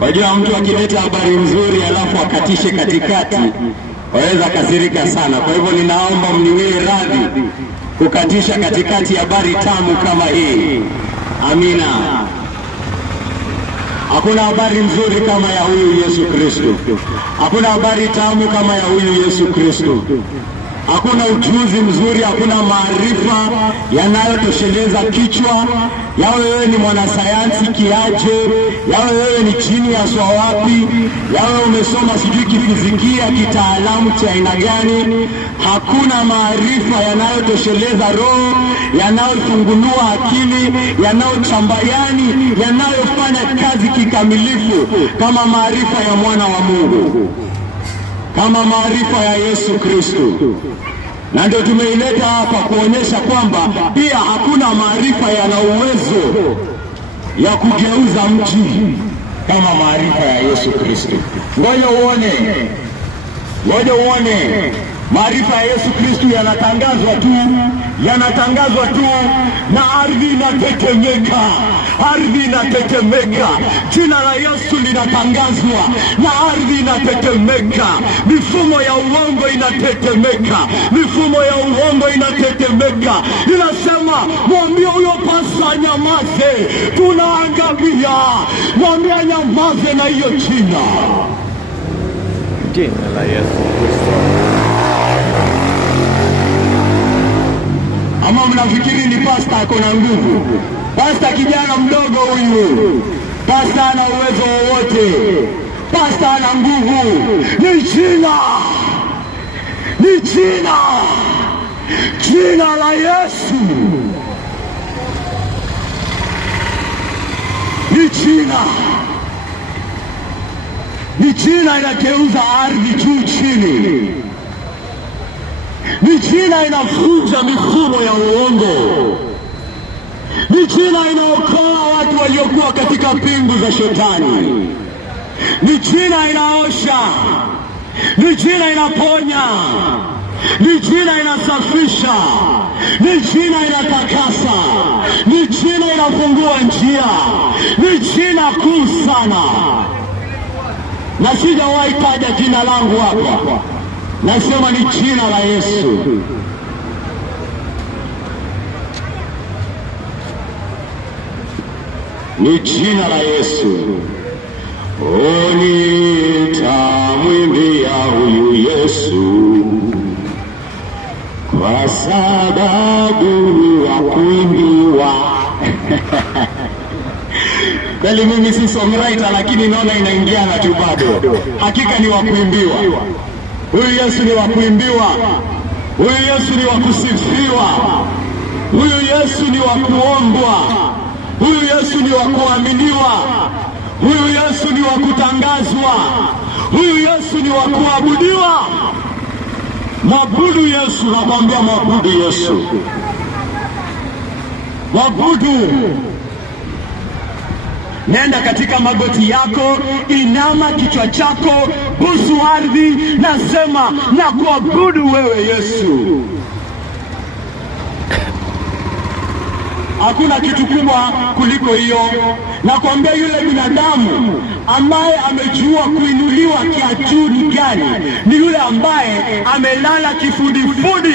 Wajua mtu akileta habari nzuri alafu akatishe katikati, waweza kasirika sana. Kwa hivyo ninaomba mniwie radhi kukatisha katikati habari tamu kama hii. Amina. Hakuna habari nzuri kama ya huyu Yesu Kristo. Hakuna habari tamu kama ya huyu Yesu Kristo. Hakuna ujuzi mzuri, hakuna maarifa yanayotosheleza kichwa. Yawe wewe ni mwanasayansi kiaje, yawe wewe ni genius wa wapi, yawe umesoma sijui kifizikia kitaalamu cha aina gani, hakuna maarifa yanayotosheleza roho, yanayofungunua akili, yanayochambayani, yanayofanya kazi kikamilifu kama maarifa ya mwana wa Mungu, kama maarifa ya Yesu Kristo. Na ndio tumeileta hapa kuonyesha kwamba pia hakuna maarifa yana uwezo ya kugeuza mji kama maarifa ya Yesu Kristo. Ngoja uone maarifa ya Yesu Kristo yanatangazwa tu na ardhi inatetemeka. Jina la Yesu linatangazwa na ardhi inatetemeka. Mifumo ya uongo inatetemeka. Inasema mwambie huyo pasa nyamaze, tunaangamia. Mwambie nyamaze na hiyo jina la Yesu Kristo. Ama mnafikiri ni pasta ako na nguvu? Pasta kijana mdogo huyu. Pasta ana uwezo wowote. Pasta ana nguvu. Ni jina la Yesu. Ni jina inageuza ardhi juu chini. Ni jina inafunja mifumo ya uongo. Ni jina inaokoa watu waliokuwa katika pingu za shetani. Ni jina inaosha. Ni jina inaponya. Ni jina inasafisha. Ni jina inatakasa. Ni jina inafungua njia. Ni jina kuu sana. Na sijawahi taja jina langu hapa. Nasema ni jina la Yesu. Ni jina la Yesu. Nitamwimbia huyu Yesu kwa sababu ya kuimbiwa. Bali mimi si songwriter, lakini naona inaingiana tu bado. Hakika ni wa kuimbiwa. Huyu Yesu ni wa kuimbiwa. Huyu Yesu ni wa kusifiwa. Huyu Yesu ni wa kuombwa. Huyu Yesu ni wa kuaminiwa. Huyu Yesu ni wa kutangazwa. Huyu Yesu ni wa kuabudiwa. Mwabudu Yesu, nakwambia mwabudu Yesu. Mwabudu. Nenda katika magoti yako, inama kichwa chako, busu ardhi, nasema na kuabudu wewe Yesu. Hakuna kitu kubwa kuliko hiyo. Nakwambia yule binadamu ambaye amejua kuinuliwa kiatu ni gani, ni yule ambaye amelala kifudifudi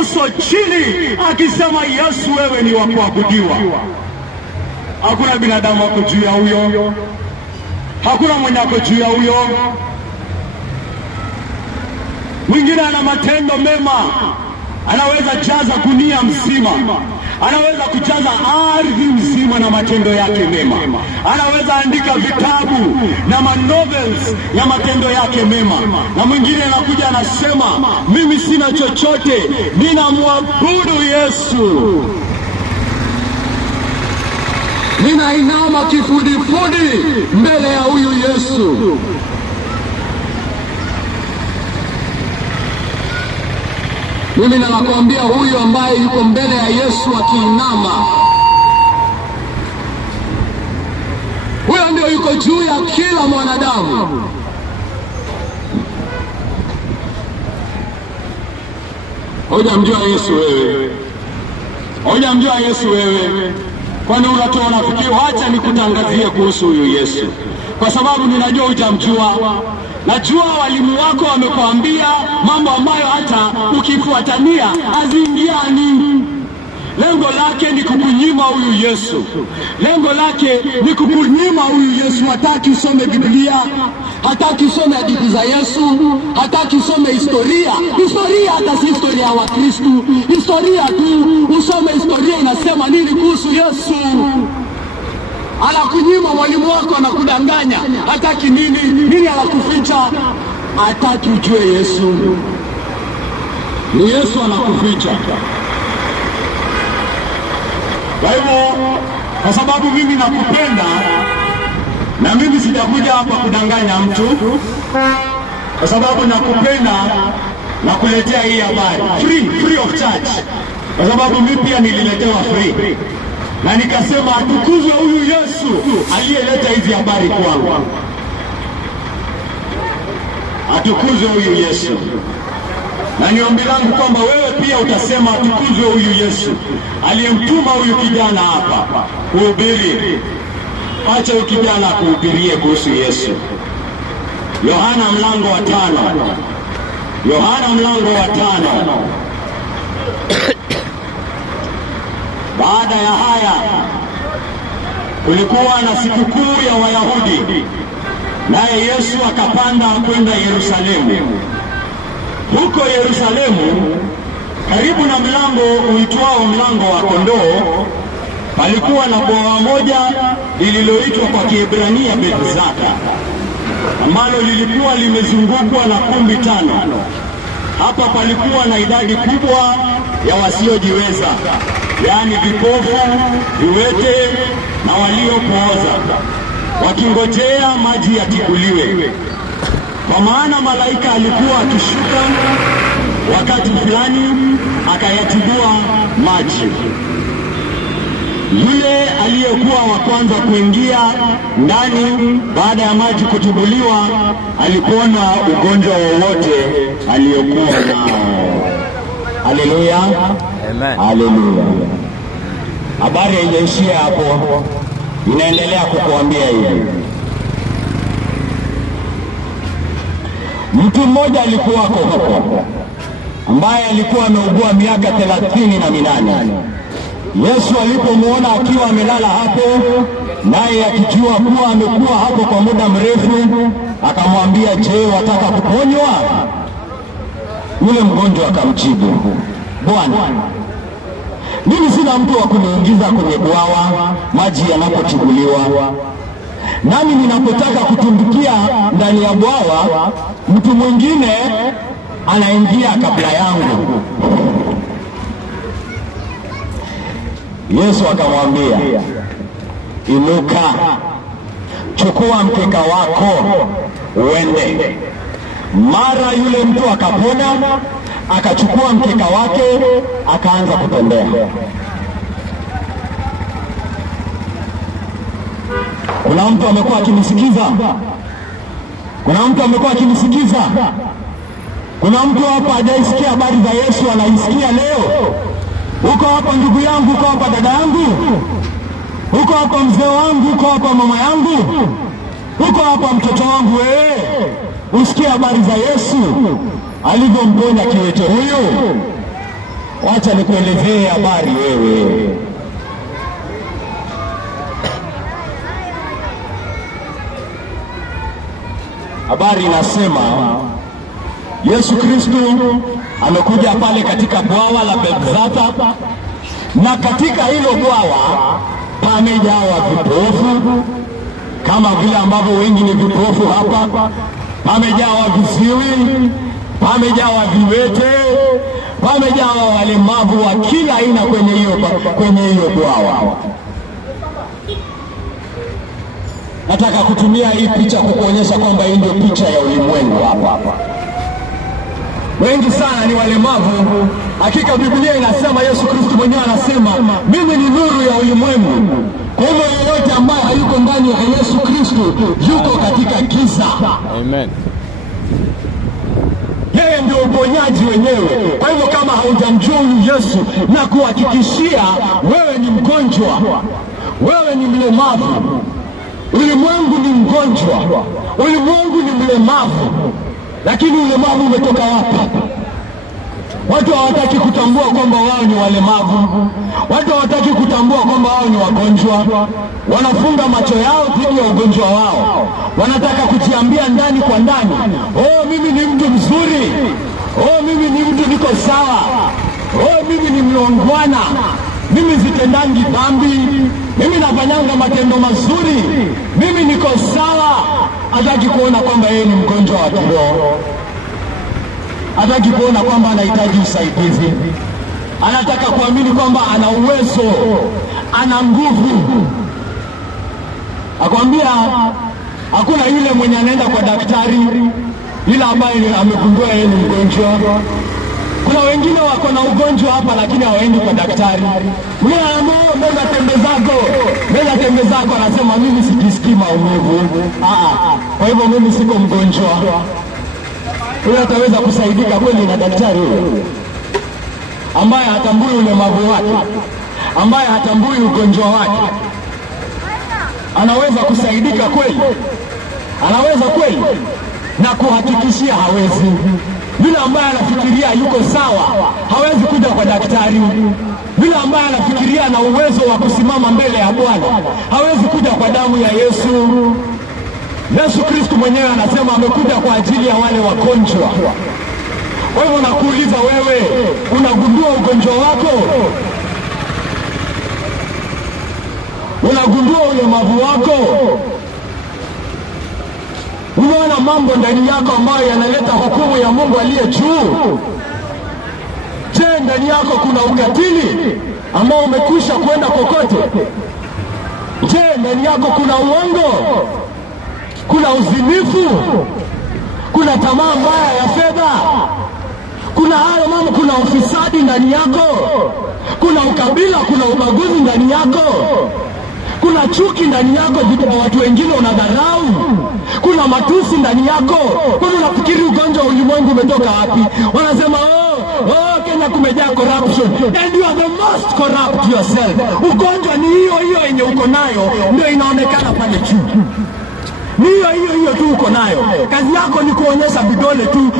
uso chini akisema Yesu wewe ni wa kuabudiwa. Hakuna binadamu wako juu ya huyo. Hakuna mwenye wako juu ya huyo. Mwingine ana matendo mema, anaweza jaza gunia mzima, anaweza kujaza ardhi mzima na matendo yake mema. Anaweza andika vitabu na manovels ya matendo yake mema. Na mwingine anakuja anasema mimi sina chochote, ninamwabudu Yesu. Ninainama kifudifudi mbele ya huyu Yesu. Mimi nakwambia huyu ambaye yuko mbele ya Yesu akiinama, huyo ndio yuko juu ya kila mwanadamu. Hujamjua Yesu wewe. Hujamjua Yesu wewe. Kwani unatoa nafikiri? Acha nikutangazie kuhusu huyu Yesu, kwa sababu ninajua hujamjua. Najua walimu wako wamekuambia mambo ambayo hata ukifuatania haziingiani. Lengo lake ni kukunyima huyu Yesu. Lengo lake ni kukunyima huyu Yesu. Hataki usome Biblia, hataki usome hadithi za Yesu, hataki usome historia. Historia hata si historia ya Wakristo. Historia tu, usome historia inasema nini kuhusu Yesu. Anakunyima, mwalimu wako anakudanganya. Hataki nini anakuficha? Hataki ujue Yesu. Ni Yesu anakuficha. Kwa hivyo, kwa sababu mimi nakupenda, na mimi sitakuja hapa kudanganya mtu, kwa sababu nakupenda na kuletea hii habari free of charge, kwa sababu mimi pia nililetewa free, na nikasema atukuzwe huyu Yesu aliyeleta hizi habari kwangu. Atukuzwe huyu Yesu. Na ni ombi langu kwamba wewe pia utasema atukuzwe huyu Yesu aliyemtuma huyu kijana hapa kuhubiri. Acha huyu kijana kuhubirie kuhusu Yesu. Yohana mlango wa 5. Yohana mlango wa 5. Baada ya haya kulikuwa na sikukuu ya Wayahudi, naye Yesu akapanda kwenda Yerusalemu. Huko Yerusalemu, karibu na mlango uitwao mlango wa Kondoo, palikuwa na bwawa moja lililoitwa kwa Kiebrania Bethzata, ambalo lilikuwa limezungukwa na kumbi 5. Hapa palikuwa na idadi kubwa ya wasiojiweza, yaani vipofu, viwete na waliopooza, wakingojea maji yatibuliwe. Kwa maana malaika alikuwa akishuka wakati fulani akayatibua maji. Yule aliyekuwa wa kwanza kuingia ndani baada ya maji kutibuliwa alipona ugonjwa wowote aliyokuwa nao. Haleluya. Amen. Haleluya. Habari haijaishia hapo, inaendelea kukuambia hivi. Mtu mmoja alikuwa huko ambaye alikuwa ameugua miaka 38. Yesu alipomuona akiwa amelala hapo, naye akijua kuwa amekuwa hapo kwa muda mrefu, akamwambia, "Je, wataka kuponywa?" Yule mgonjwa akamjibu, "Bwana, mimi sina mtu wa kuniingiza kwenye bwawa maji yanapotibuliwa. Nami ninapotaka kutumbukia ndani ya bwawa, mtu mwingine anaingia kabla yangu." Yesu akamwambia, "Inuka, chukua mkeka wako uende." Mara yule mtu akapona, akachukua mkeka wake, akaanza kutembea. Kuna mtu amekuwa akinisikiza? Kuna mtu amekuwa akinisikiza? Kuna mtu hapa hajaisikia habari za Yesu anaisikia leo? Uko hapa ndugu yangu, uko hapa dada yangu, uko hapa mzee wangu, uko hapa mama yangu, uko hapa mtoto wangu, usikie habari za Yesu alivyomponya kiwete huyu? Wacha nikuelezee habari wewe. Habari inasema Yesu Kristo amekuja pale katika bwawa la Bethzata, na katika hilo bwawa pamejawa vipofu, kama vile ambavyo wengi ni vipofu hapa. Pamejawa visiwi, pamejawa viwete, pamejawa walemavu wa kila aina kwenye hiyo bwawa. Nataka kutumia hii picha kukuonyesha kwamba hii ndio picha ya ulimwengu hapa. Wengi sana ni walemavu. Hakika Biblia inasema, Yesu Kristo mwenyewe anasema, "Mimi ni nuru ya ulimwengu." Kwa hivyo yeyote ambaye hayuko ndani ya Yesu Kristo yuko katika giza. Amen. Yeye ndio uponyaji wenyewe. Kwa hivyo kama haujamjua Yesu, na kuhakikishia wewe ni mgonjwa, wewe ni mlemavu, ulimwengu ni mgonjwa, ulimwengu ni mlemavu, lakini ulemavu umetoka wapi? Watu hawataki kutambua kwamba wao ni walemavu. Watu hawataki kutambua kwamba wao ni wagonjwa. Wanafunga macho yao dhidi ya ugonjwa wao. Wanataka kujiambia ndani kwa ndani, oh, mimi ni mtu mzuri, oh, mimi ni mtu niko sawa, oh, mimi ni mlongwana, mimi sitendangi dhambi, mimi nafanyanga matendo mazuri, mimi niko sawa. Hataki kuona kwamba yeye ni mgonjwa wa kiroho. Hataki kuona kwamba anahitaji usaidizi. Anataka kuamini kwamba ana uwezo, ana nguvu. Akwambia hakuna yule mwenye anaenda kwa daktari ila ambaye amegundua yeye ni mgonjwa. Kuna wengine wako na ugonjwa hapa lakini hawaendi kwa daktari. Mimi anaambia mbona tembe zako, anasema mimi sijisikii maumivu. Kwa hivyo mimi siko mgonjwa. Huyo ataweza kusaidika kweli na daktari huyo ambaye hatambui ulemavu wake, ambaye hatambui ugonjwa wake? Anaweza kusaidika kweli? Anaweza kweli? Na kuhakikishia hawezi. Yule ambaye anafikiria yuko sawa hawezi kuja kwa daktari. Yule ambaye anafikiria na uwezo wa kusimama mbele ya Bwana hawezi kuja kwa damu ya Yesu. Yesu Kristo mwenyewe anasema amekuja kwa ajili ya wale wagonjwa. Kwa hivyo nakuuliza wewe, unagundua ugonjwa wako? Unagundua ulemavu wako? Unaona mambo ndani yako ambayo yanaleta hukumu ya Mungu aliye juu? Je, ndani yako kuna ukatili ambao umekwisha kwenda kokote? Je, ndani yako kuna uongo? Kuna uzinifu? Kuna tamaa mbaya ya fedha? Kuna hayo mambo, kuna ufisadi ndani yako? Kuna ukabila, kuna ubaguzi ndani yako? Kuna chuki ndani yako dhidi ya watu wengine unadharau? Kuna matusi ndani yako? Kwani unafikiri ugonjwa wa ulimwengu umetoka wapi? Wanasema Kenya kumejaa corruption, and you are the most corrupt yourself. Ugonjwa ni hiyo yenye uko nayo ndio inaonekana pale juu. Ni hiyo tu uko nayo. Kazi yako ni kuonyesha vidole tu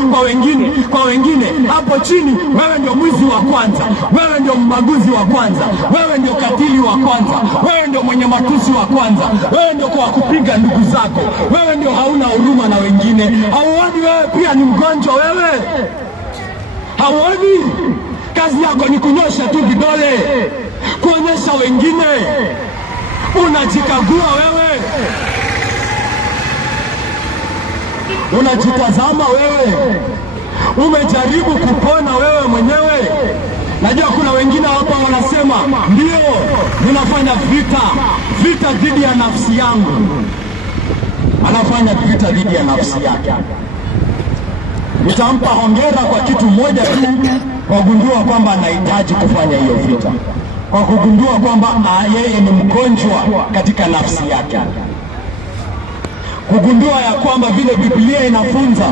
kwa wengine. Hapo chini wewe ndio mwizi wa kwanza, wewe ndio mbaguzi wa kwanza, wewe ndio katili wa kwanza, wewe ndio mwenye matusi wa kwanza, wewe ndio kwa kupiga ndugu zako, wewe ndio hauna huruma na wengine. Hauoni wewe pia ni mgonjwa wewe? Hauoni? Kazi yako ni kunyosha tu vidole, kuonyesha wengine. Unajikagua wewe? Unajitazama wewe? Umejaribu kupona wewe mwenyewe? Najua kuna wengine hapa wanasema, ndio ninafanya vita dhidi ya nafsi yangu. Anafanya vita dhidi ya nafsi yake. Nitampa hongera kwa kitu moja tu, kwa kugundua kwamba anahitaji kufanya hiyo vita, kwa kugundua kwamba yeye ni mgonjwa katika nafsi yake, kugundua ya kwamba vile Biblia inafunza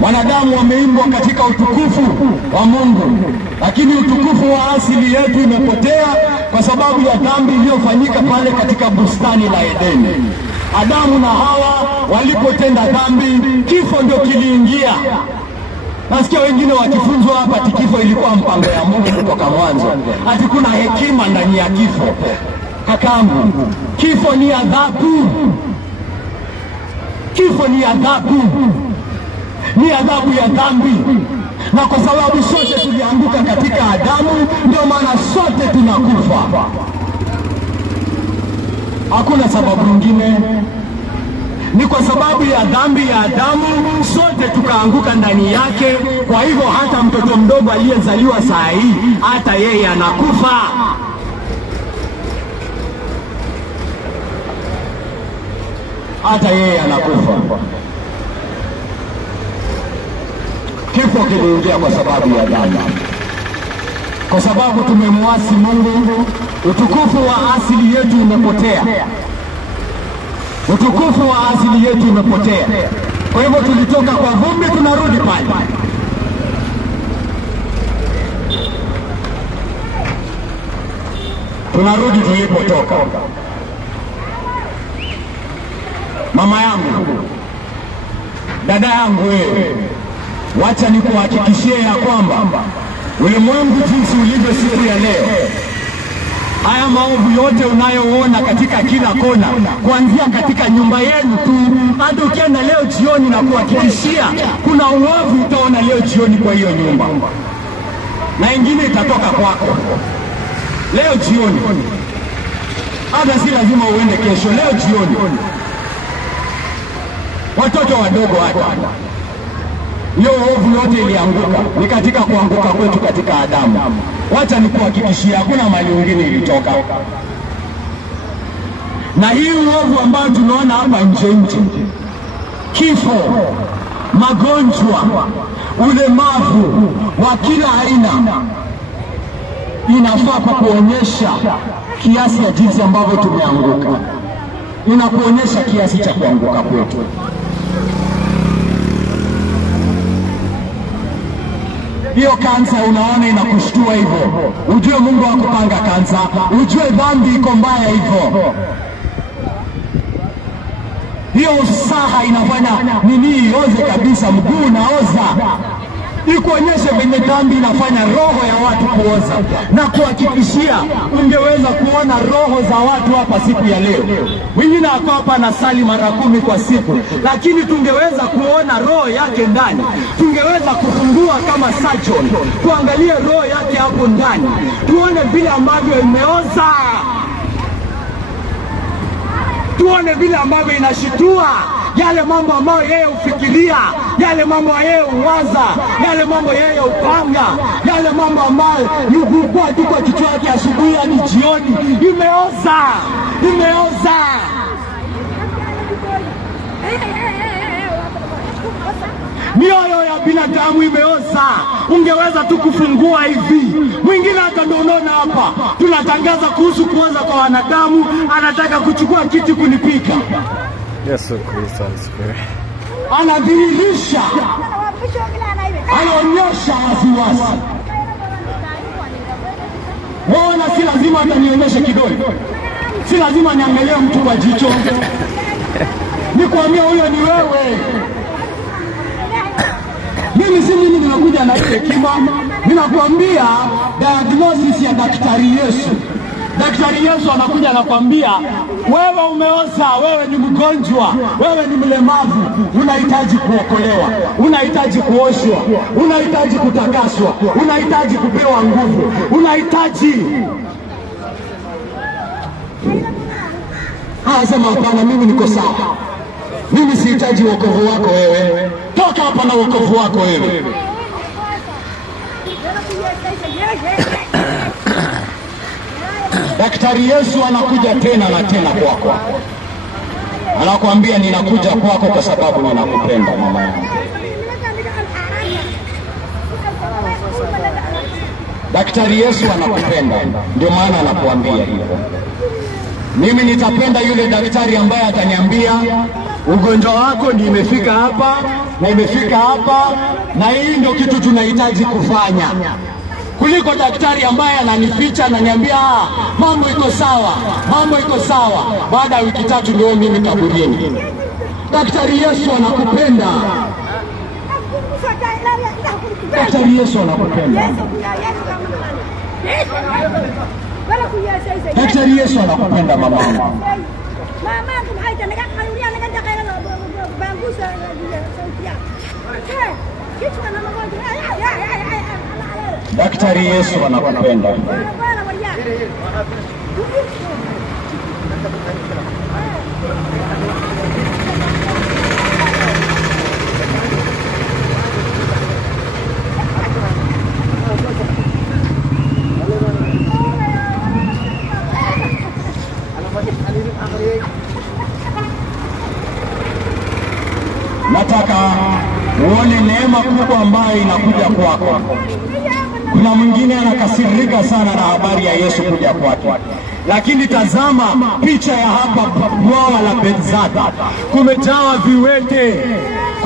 wanadamu wameimbwa katika utukufu wa Mungu, lakini utukufu wa asili yetu imepotea kwa sababu ya dhambi iliyofanyika pale katika bustani la Edeni. Adamu na Hawa walipotenda dhambi, kifo ndio kiliingia. Nasikia wengine wakifunzwa hapa ati kifo ilikuwa mpango ya Mungu kutoka mwanzo, ati kuna hekima ndani ya kifo. Kakangu, kifo ni adhabu. Kifo ni adhabu, ni adhabu ya dhambi. Na kwa sababu sote tulianguka katika Adamu, ndio maana sote tunakufa. Hakuna sababu nyingine. Ni kwa sababu ya dhambi ya Adamu sote tukaanguka ndani yake. Kwa hivyo hata mtoto mdogo aliyezaliwa saa hii, hata yeye anakufa. Hata yeye anakufa. Kifo kiliingia kwa sababu ya dhambi. Kwa sababu tumemwasi Mungu, utukufu wa asili yetu umepotea. Utukufu wa asili yetu umepotea. Kwa hivyo tulitoka kwa vumbi, tunarudi pale. Tunarudi tulipotoka. Mama yangu, dada yangu wewe, wacha nikuhakikishie ya kwamba ulimwengu jinsi ulivyo siku ya leo, haya maovu yote unayoona katika kila kona, kuanzia katika nyumba yenu tu, hata ukienda leo jioni na kuhakikishia kuna uovu utaona leo jioni kwa hiyo nyumba, na ingine itatoka kwako leo jioni. Hata si lazima uende kesho, leo jioni. Watoto wadogo hata hiyo ovu yote ilianguka, ni katika kuanguka kwetu katika Adamu. Wacha nikuhakikishia hakuna mali nyingine ilitoka. Na hii uovu ambao tunaona hapa nje, kifo, magonjwa, ulemavu wa kila aina, inafaa kwa kuonyesha kiasi ya jinsi ambavyo tumeanguka. Inakuonyesha kiasi cha kuanguka kwetu. Hiyo kansa unaona inakushtua hivyo, ujue Mungu hakupanga kansa, ujue dhambi iko mbaya hivyo. Hiyo usaha inafanya nini ioze kabisa, mguu unaoza, ikuonyeshe venye dhambi inafanya roho ya watu kuoza. Na kuhakikishia ungeweza kuona roho za watu hapa siku ya leo. Wengine wako hapa na sali mara 10 kwa siku, lakini tungeweza kuona roho yake ndani. Tungeweza kufungua kama surgeon, kuangalia roho yake hapo ndani, tuone vile ambavyo imeoza, tuone vile ambavyo inashitua, yale mambo ambayo yeye ufikiria, yale mambo yeye uwaza, yale mambo yeye upanga, yale mambo ambayo yuko tu kwa kichwa chake asubuhi hadi jioni, imeoza, imeoza. Mioyo ya binadamu imeoza. Ungeweza tu kufungua hivi. Mwingine hata ndio unaona hapa tunatangaza kuhusu kuoza kwa wanadamu, anataka kuchukua kiti kunipika. Yesu Kristo asifiwe. Anadhihirisha, anaonyesha wasiwasi. Mbona si lazima atanionyeshe kidole, si lazima niangalie mtu kwa jicho, nikwambia huyo ni wewe. Mimi si mimi nimekuja na hekima, ninakuambia diagnosis ya Daktari Yesu. Daktari Yesu anakuja anakuambia wewe umeoza, wewe ni mgonjwa, wewe ni mlemavu, unahitaji kuokolewa, unahitaji kuoshwa, unahitaji kutakaswa, unahitaji kupewa nguvu, unahitaji. Sema hapana, mimi niko sawa. Mimi sihitaji wokovu wako wewe. Toka hapa na wokovu wako wewe. Daktari Yesu anakuja tena na tena kwako. Anakuambia ninakuja kwako kwa sababu ninakupenda mama yangu. Daktari Yesu anakupenda, ndio maana anakuambia hivyo. Mimi nitapenda yule daktari ambaye ataniambia ugonjwa wako ni imefika hapa na imefika hapa, na hii ndio kitu tunahitaji kufanya, kuliko daktari ambaye ananificha ananiambia mambo iko sawa, mambo iko sawa, baada ya wiki 3 ndio mimi kaburini. Daktari Yesu anakupenda. Daktari Yesu anakupenda. Daktari Yesu anakupenda mama. Mama tunaita nikakurudia nikaja bangusa Daktari Yesu anakupenda. Nataka uone neema kubwa ambayo inakuja kwako. Kuna mwingine anakasirika sana na habari ya Yesu kuja kwake, lakini tazama picha ya hapa bwawa la Bethesda. Kumejawa viwete,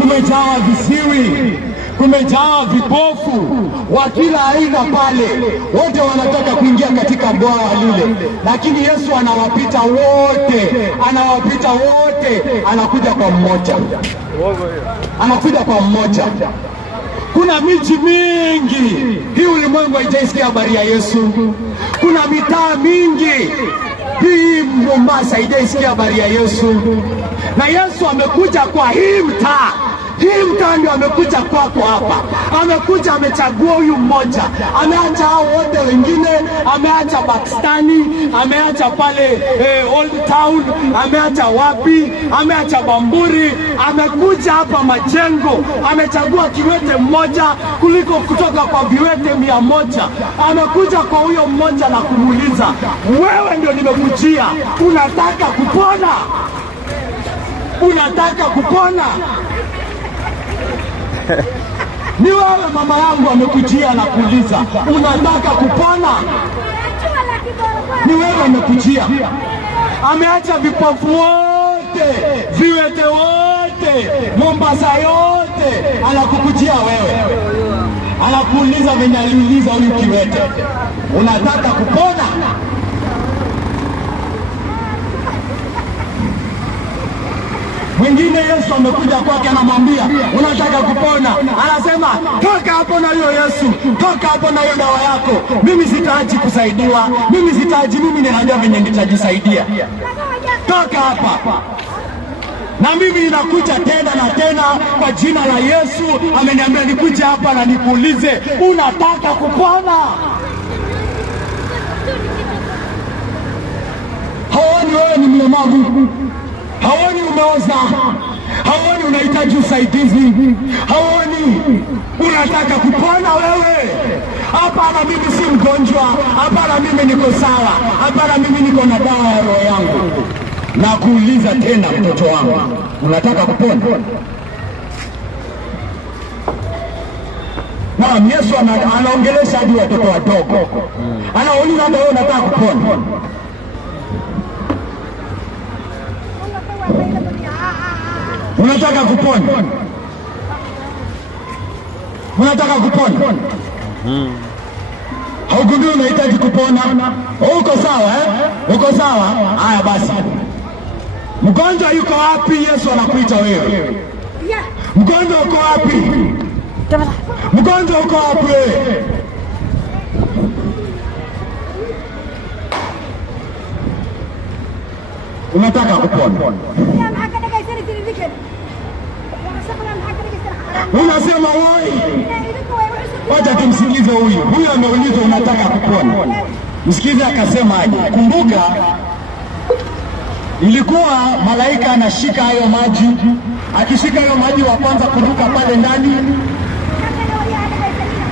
kumejawa visiwi, kumejaa vipofu wa kila aina pale, wote wanataka kuingia katika bwawa lile, lakini Yesu anawapita wote, anakuja kwa mmoja, Kuna miji mingi hii ulimwengu haijaisikia habari ya Yesu. Kuna mitaa mingi hii Mombasa haijaisikia habari ya Yesu, na Yesu amekuja kwa hii mtaa. Hii mtaa ndio amekuja kwako hapa. Amekuja, amechagua huyu mmoja. Ameacha hao wote wengine, ameacha Pakistani, ameacha pale Old Town, ameacha wapi, ameacha Bamburi, amekuja hapa Majengo. Amechagua kiwete mmoja kuliko kutoka kwa viwete 100. Amekuja kwa huyo mmoja na kumuuliza, wewe ndio nimekujia, unataka kupona? Unataka kupona? Ni wewe mama yangu amekujia na kuuliza, unataka kupona? Ni wewe amekujia. Ameacha vipofu wote, viwete wote, Mombasa yote, anakukujia wewe. Anakuuliza venye aliuliza huyu kiwete, unataka kupona? Mwingine Yesu amekuja kwake anamwambia, unataka kupona? Anasema, toka hapo na hiyo Yesu, toka hapo na hiyo dawa yako. Mimi sitaji kusaidiwa, mimi ninajua venye nitajisaidia. Toka hapa. Na mimi ninakuja tena na tena kwa jina la Yesu. Ameniambia nikuje hapa na nikuulize, unataka kupona? Haoni wewe ni mlemavu, haoni umeoza, haoni unahitaji usaidizi, haoni unataka kupona wewe? Hapana, mimi si mgonjwa, hapana, mimi niko sawa, hapana, mimi niko na dawa ya roho yangu. Na kuuliza tena, mtoto wangu, unataka kupona? Naam, Yesu anaongelesha hadi watoto wadogo. Anauliza, wewe unataka kupona? Unataka kupona? Unataka kupona? Haugundui unahitaji kupona? Uko sawa Uko sawa? Haya basi. Mgonjwa yuko wapi? Yesu anakuita wewe. Mgonjwa uko wapi? Mgonjwa uko wapi? Unataka kupona? Unasema wewe, wacha tumsikize huyu. Huyu ameulizwa unataka kupona. Msikize akasema aje. Kumbuka ilikuwa malaika anashika hayo maji. Akishika hayo maji wa kwanza kuruka pale ndani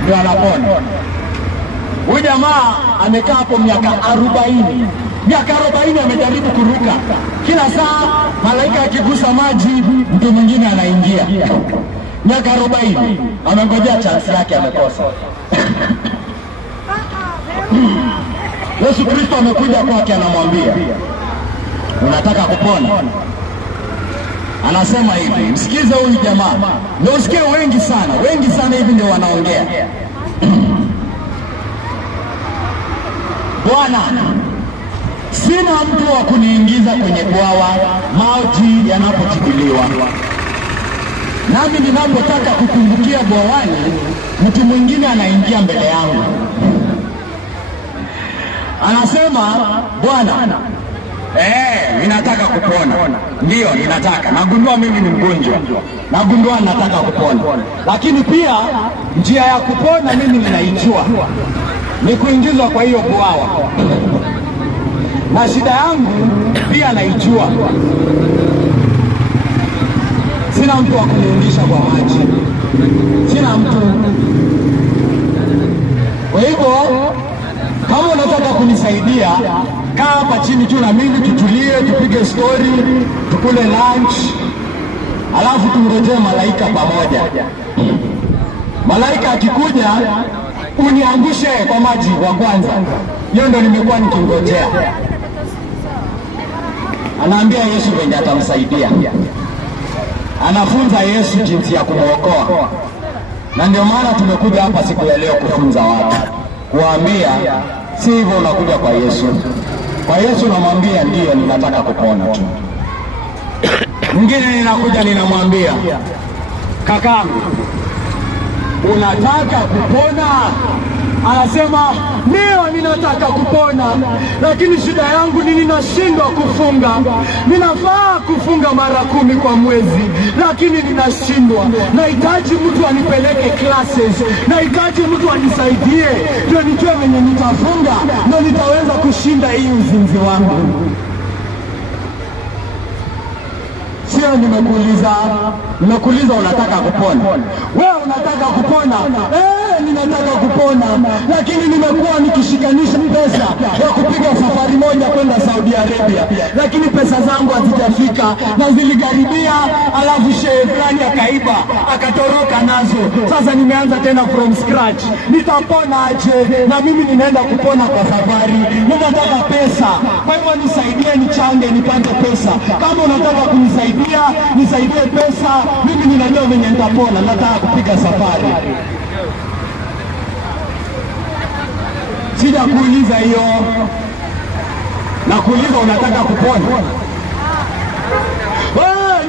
ndio anapona. Huyu jamaa amekaa hapo miaka 40. Miaka 40 amejaribu kuruka. Kila saa malaika akigusa maji mtu mwingine anaingia. Miaka 40 amengojea chance yake, amekosa. Yesu Kristo amekuja kwake anamwambia, unataka kupona? Anasema hivi, msikize huyu jamaa. Ndio usikie wengi sana hivi ndio wanaongea. Bwana, sina mtu wa kuniingiza kwenye bwawa maji yanapotibuliwa. Nami ninapotaka kukumbukia bwawani, mtu mwingine anaingia mbele yangu. Anasema, Bwana, ninataka kupona. Ndio, ninataka. Nagundua mimi ni mgonjwa. Nagundua nataka kupona. Lakini pia njia ya kupona mimi ninaijua. Ni kuingizwa kwa hiyo bwawa. Na shida yangu pia naijua. Sina mtu wa kuniundisha kwa maji. Sina mtu. Kwa hivyo, kama unataka kunisaidia, kaa hapa chini tu na mimi, tutulie, tupige story, tukule lunch, alafu tungojee malaika pamoja. Malaika akikuja, uniangushe kwa maji wa kwanza. Hiyo ndio nimekuwa nikingojea. Anaambia Yesu venye atamsaidia. Anafunza Yesu jinsi ya kumwokoa. Na ndio maana tumekuja hapa siku ya leo kufunza watu, kuambia si hivyo unakuja kwa Yesu. Kwa Yesu namwambia ndio ninataka kupona tu. Mwingine ninakuja ninamwambia, kakangu, unataka kupona? Anasema ndio ninataka kupona, lakini shida yangu ni ninashindwa kufunga. Ninafaa kufunga mara 10 kwa mwezi, lakini ninashindwa. Nahitaji mtu anipeleke classes, nahitaji mtu anisaidie ndio nijue venye nitafunga, ndio nitaweza kushinda hii uzinzi wangu. Sio nimekuuliza unataka kupona. Wewe unataka kupona? Ninataka kupona, lakini nimekuwa nikishikanisha pesa ya kupiga safari moja kwenda Saudi Arabia, lakini pesa zangu hazijafika na ziligaribia, alafu shehe fulani akaiba akatoroka nazo. Sasa nimeanza tena from scratch. Nitapona aje? Na mimi ninaenda kupona kwa safari. Ninataka pesa. Kwa hivyo nisaidie, nichange nipate pesa. Kama unataka kunisaidia, nisaidie pesa. Mimi ninajua venye nitapona. Nataka kupiga safari. Sija kuuliza hiyo. Na kuuliza unataka kupona.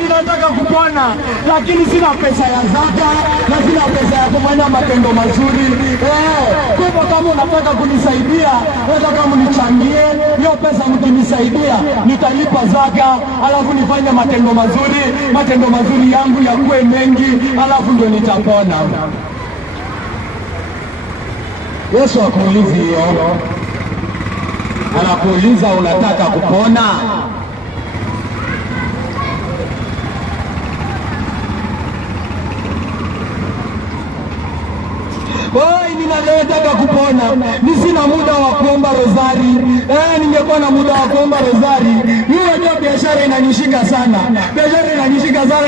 Ninataka kupona, lakini sina pesa ya zaka na sina pesa ya kufanya matendo mazuri. Kwa hivyo kama unataka kunisaidia, nataka mnichangie hiyo pesa. Mkinisaidia nitalipa zaka, alafu nifanye matendo mazuri yangu yakuwe mengi, alafu ndio nitapona. Yesu hakuulizi hiyo. Anakuuliza unataka kupona? Ninataka kupona. Sina muda wa kuomba rozari. Ningekuwa na muda wa kuomba rozari. Unajua biashara inanishika sana.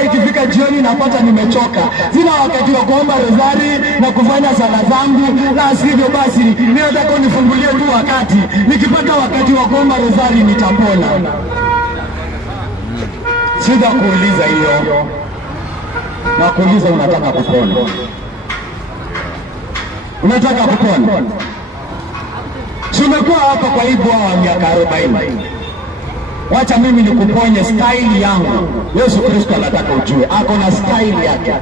Ikifika jioni napata nimechoka. Sina wakati wa kuomba rozari na kufanya sala zangu. Na sivyo basi ninataka unifungulie tu wakati. Nikipata wakati wa kuomba rozari nitapona. Sija kuuliza hiyo. Na kuuliza unataka kupona. Unataka kupona? Tumekuwa hapa kwa hii bwawa wa miaka 40. Wacha mimi nikuponye style yangu. Yesu Kristo anataka ujue, ako na style yake.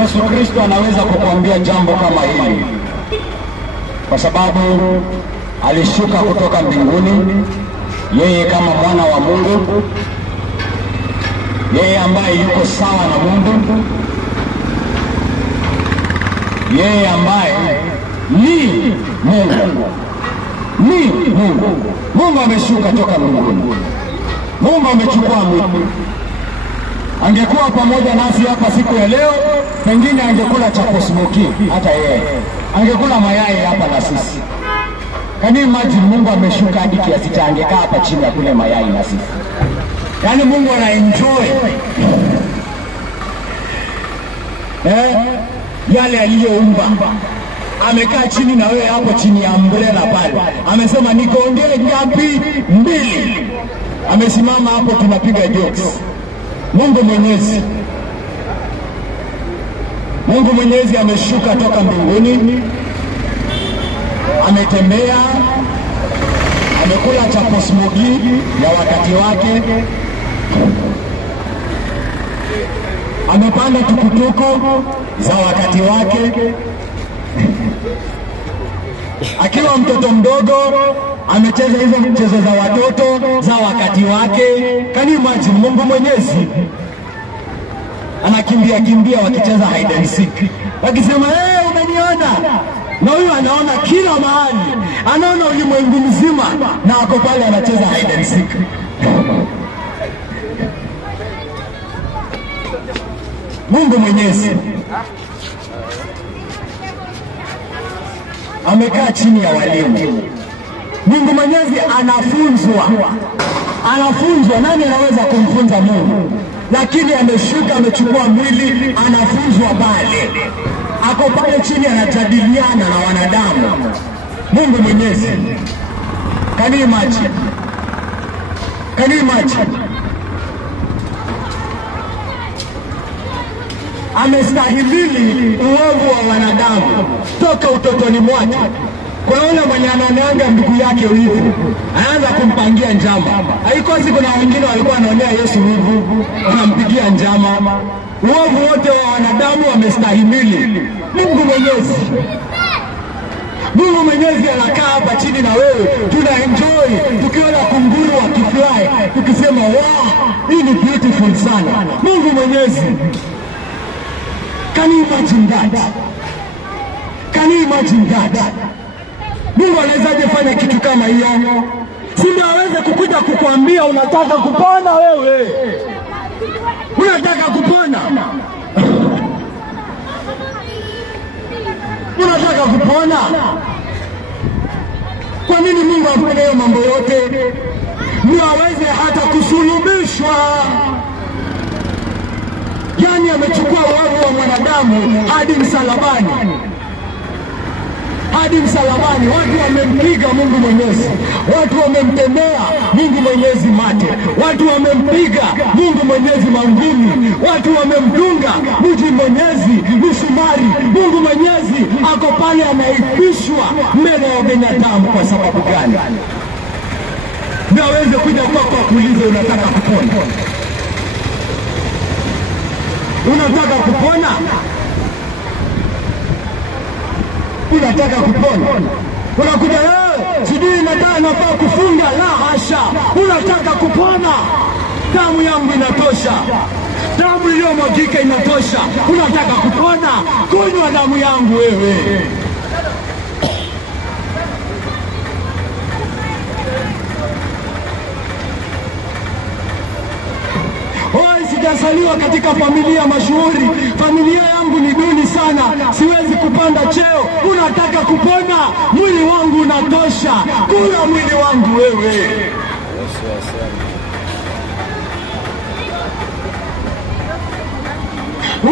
Yesu Kristo anaweza kukuambia jambo kama hili, kwa sababu alishuka kutoka mbinguni, yeye kama mwana wa Mungu, yeye ambaye yuko sawa na Mungu, yeye ambaye ni Mungu. Mungu ameshuka toka mbinguni. Mungu amechukua mwili. Angekuwa pamoja nasi hapa siku ya leo, pengine angekula chapo smoky, hata yeye angekula mayai hapa na sisi. Can you imagine Mungu ameshuka hadi kiasi cha angekaa hapa chini ya kule mayai na sisi? Yaani Mungu ana enjoy yale aliyoumba. Amekaa chini na wewe hapo chini ya umbrella pale. Amesema nikuongee ngapi? 2. Amesimama hapo tunapiga jokes. Mungu Mwenyezi ameshuka toka mbinguni, ametembea, amekula chapo smoky ya wakati wake, amepanda tukutuku za wakati wake, akiwa mtoto mdogo amecheza hizo mchezo za watoto za wakati wake. Can you imagine Mungu Mwenyezi anakimbia wakicheza hide and seek, wakisema umeniona, Na huyu anaona kila mahali, anaona ulimwengu mzima, na ako pale anacheza hide and seek. Mungu Mwenyezi amekaa chini ya walimu. Mungu Mwenyezi anafunzwa. Nani anaweza kumfunza Mungu? Lakini ameshuka, amechukua mwili, anafunzwa pale. Ako pale chini anajadiliana na wanadamu. Mungu Mwenyezi. Can you imagine? Can you imagine? Amestahimili uovu wa wanadamu toka utotoni mwake. Kuna yule mwenye anaoneanga ndugu yake wivu, anaanza kumpangia njama. Haikosi kuna wengine walikuwa wanaonea Yesu wivu, wanampigia njama. Uovu wote wa wanadamu wamestahimili. Mungu Mwenyezi. Mungu Mwenyezi anakaa hapa chini na wewe, tuna enjoy tukiona kunguru wakifly, tukisema wow, hii ni beautiful sana. Mungu Mwenyezi. Can you imagine that? Can you imagine that? Mungu anawezaje fanya kitu kama hiyo? Si aweze kukuja kukuambia unataka kupona wewe. Unataka kupona? Unataka kupona? Kwa nini Mungu afanye hayo mambo yote? Ni aweze hata kusulubishwa. Yani amechukua uovu wa mwanadamu hadi msalabani. Hadi msalabani watu wamempiga Mungu Mwenyezi. Watu wamemtemea Mungu Mwenyezi mate. Watu wamempiga Mungu Mwenyezi mangumi. Watu wamemdunga Mungu Mwenyezi misumari. Mungu Mwenyezi ako pale anaipishwa mbele ya binadamu. Kwa sababu gani? Na aweze kuja kwako kuuliza unataka kupona? Unataka kupona? Unataka kupona? Unakuja sijui nafaa kufunga. La hasha. Unataka kupona? Damu yangu inatosha. Damu iliyomwagika inatosha. Unataka kupona? Kunywa damu yangu wewe. Sijazaliwa katika familia mashuhuri. Familia yangu ni duni sana. Siwezi kupanda cheo. Unataka kupona? Mwili wangu unatosha. Kula mwili wangu wewe.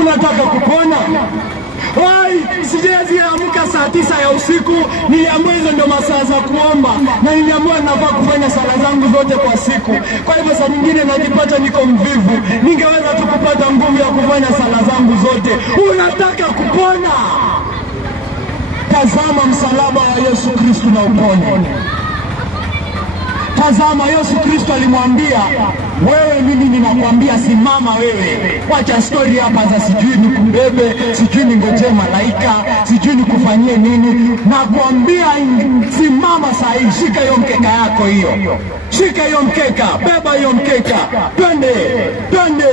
Unataka kupona? Sijazi amka saa 9 ya usiku. Niliamua hizo ndo masaa za kuomba. Na niliamua nafaa kufanya sala zangu zote kwa siku. Kwa hivyo saa nyingine najipata niko mvivu. Ningeweza tu kupata nguvu ya kufanya sala zangu zote. Unataka kupona? Tazama msalaba wa Yesu Kristo na upone. Tazama Yesu Kristo alimwambia, wewe mimi ninakwambia simama wewe. Wacha story hapa za sijui nikubebe, sijui ningoje malaika, sijui nikufanyie nini. Nakwambia simama saa hii, shika hiyo mkeka yako hiyo. Shika hiyo mkeka, beba hiyo mkeka. Twende, twende.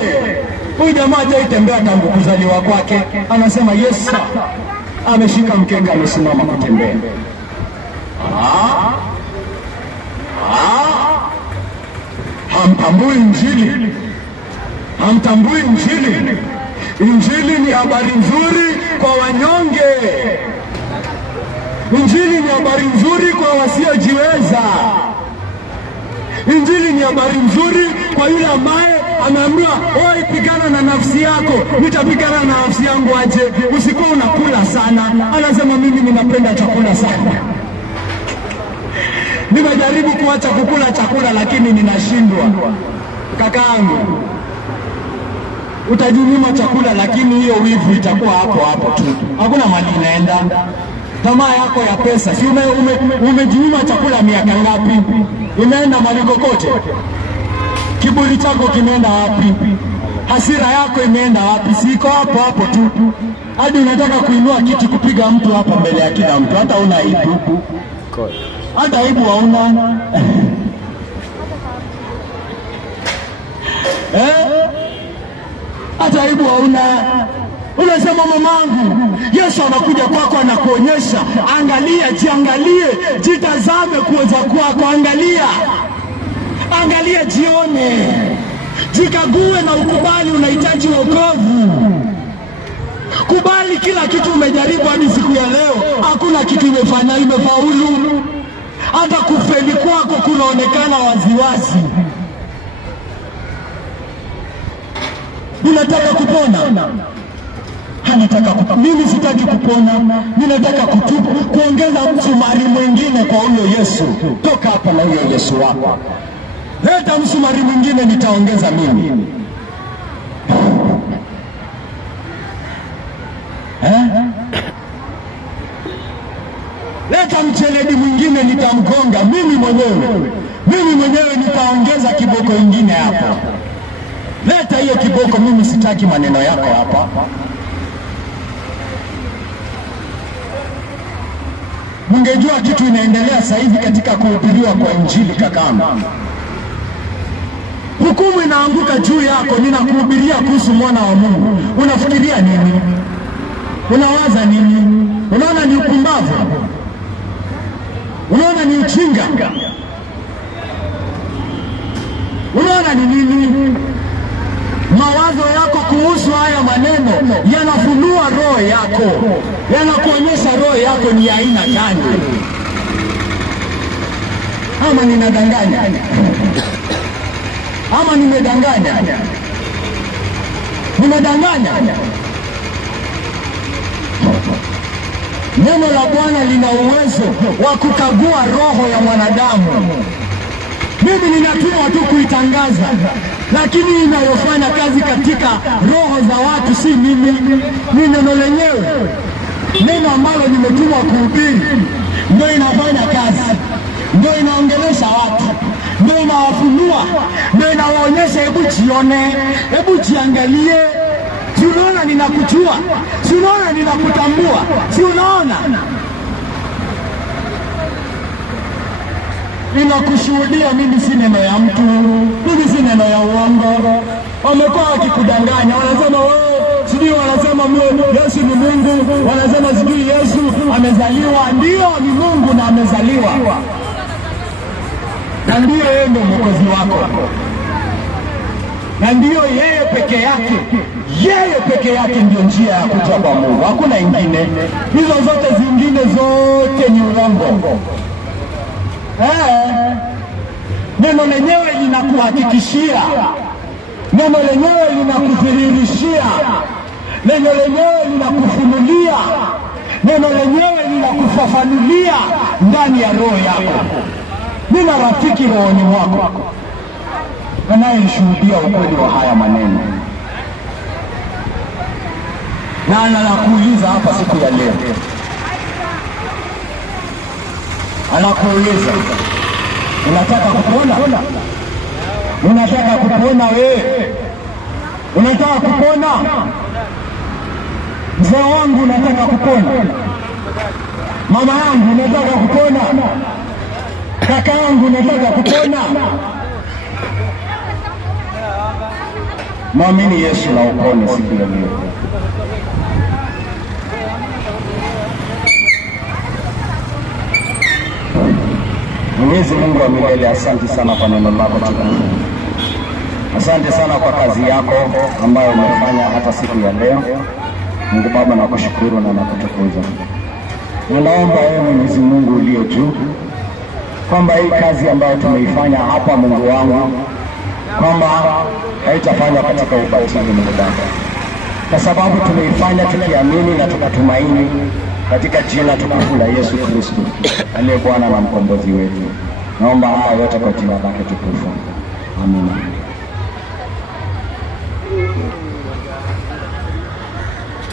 Huyu jamaa hajatembea tangu kuzaliwa kwake. Anasema yes sir. Ameshika mkeka, amesimama kutembea. Hamtambui Injili. Hamtambui Injili. Injili ni habari nzuri kwa wanyonge. Injili ni habari nzuri kwa wasiojiweza. Injili ni habari nzuri kwa yule ambaye ameambiwa, "Oi, pigana na nafsi yako." Nitapigana na nafsi yangu aje? Usikuwa unakula sana. Anasema mimi ninapenda chakula sana. Nimejaribu kuacha kukula chakula lakini ninashindwa. Kakaangu, utajinyima chakula lakini hiyo wivu itakuwa hapo hapo tu. Hakuna mali inaenda. Tamaa yako ya pesa, si umejinyima chakula miaka ngapi? Imeenda mali kokote? Kiburi chako kimeenda wapi? Hasira yako imeenda wapi? Siko hapo hapo tu. Hadi unataka kuinua kiti kupiga mtu hapa mbele ya kila mtu. Hata una aibu. Hata aibu hauna. Hata aibu hauna. Unasema mamangu, Yesu anakuja kwako anakuonyesha, angalia, jiangalie, jitazame kuoza kwako, angalia. Angalia, jione, jikague na ukubali unahitaji wokovu. Kubali kila kitu umejaribu hadi siku ya leo, hakuna kitu imefaulu. Hata kufeli kwako kunaonekana waziwazi. Unataka kupona? Mimi sitaki kupona. Mimi nataka kutubu, kuongeza msumari mwingine kwa huyo Yesu. Toka hapa na huyo Yesu wako. Leta msumari mwingine nitaongeza mimi. Leta mcheledi mwingine nitamgonga mimi mwenyewe. Mimi mwenyewe nitaongeza kiboko ingine hapa. Leta hiyo kiboko, mimi sitaki maneno yako hapa. Mungejua kitu inaendelea sasa hivi katika kuhubiriwa kwa Injili kakama. Hukumu inaanguka juu yako, ninakuhubiria kuhusu mwana wa Mungu. Unafikiria nini? Unawaza nini? Unaona ni upumbavu? Unaona ni ujinga? Unaona ni nini? Mawazo yako kuhusu haya maneno yanafunua roho yako, yanakuonyesha roho yako ni aina gani. Ama ninadanganya? Ama nimedanganya? Nimedanganya? Neno la Bwana lina uwezo wa kukagua roho ya mwanadamu. Mimi ninatumwa tu kuitangaza, lakini inayofanya kazi katika roho za watu si mimi, ni neno lenyewe. Neno ambalo nimetumwa kuhubiri ndio inafanya kazi, ndio inaongelesha watu, ndio inawafunua, ndio inawaonyesha, hebu jione, hebu jiangalie. Si unaona ninakujua? Si unaona ninakutambua? Si unaona? Ninakushuhudia, mimi si neno ya mtu, mimi si neno ya uongo. Wamekuwa wakikudanganya, wanasema wewe sijui, wanasema Yesu ni Mungu, wanasema sijui Yesu amezaliwa. Ndio, ni Mungu na amezaliwa, na ndio yeye ndio mwokozi wako, na ndio yeye peke yake. Yeye peke yake ndio njia ya kuja kwa Mungu, hakuna ingine. Hizo zote zingine zote ni uongo. Neno lenyewe linakuhakikishia, neno lenyewe linakudhihirishia, neno lenyewe linakufunulia, neno lenyewe linakufafanulia ndani ya roho yako. Nina rafiki rohoni mwako anayeshuhudia ukweli wa haya maneno, na anakuuliza hapa siku ya leo, anakuuliza, unataka kupona? Unataka kupona wewe? Unataka kupona? Mzee wangu, unataka kupona? Mama yangu, unataka kupona? Kaka yangu, unataka kupona? Mwamini Yesu na upone siku ya leo. Mwenyezi Mungu wa milele, asante sana kwa neno lako tukufu. Asante sana kwa kazi yako ambayo umefanya hata siku ya leo. Mungu Baba, nakushukuru na nakutukuza. Ninaomba wewe Mwenyezi Mungu uliye juu, kwamba hii kazi ambayo tumeifanya hapa, Mungu wangu, kwamba haitafanywa katika ubatili, Mungu Baba, kwa sababu tumeifanya tukiamini na tukatumaini katika jina tukufu la Yesu Kristo aliye Bwana na mkombozi wetu. Naomba haya yote kwa jina lake tukufu. Amina.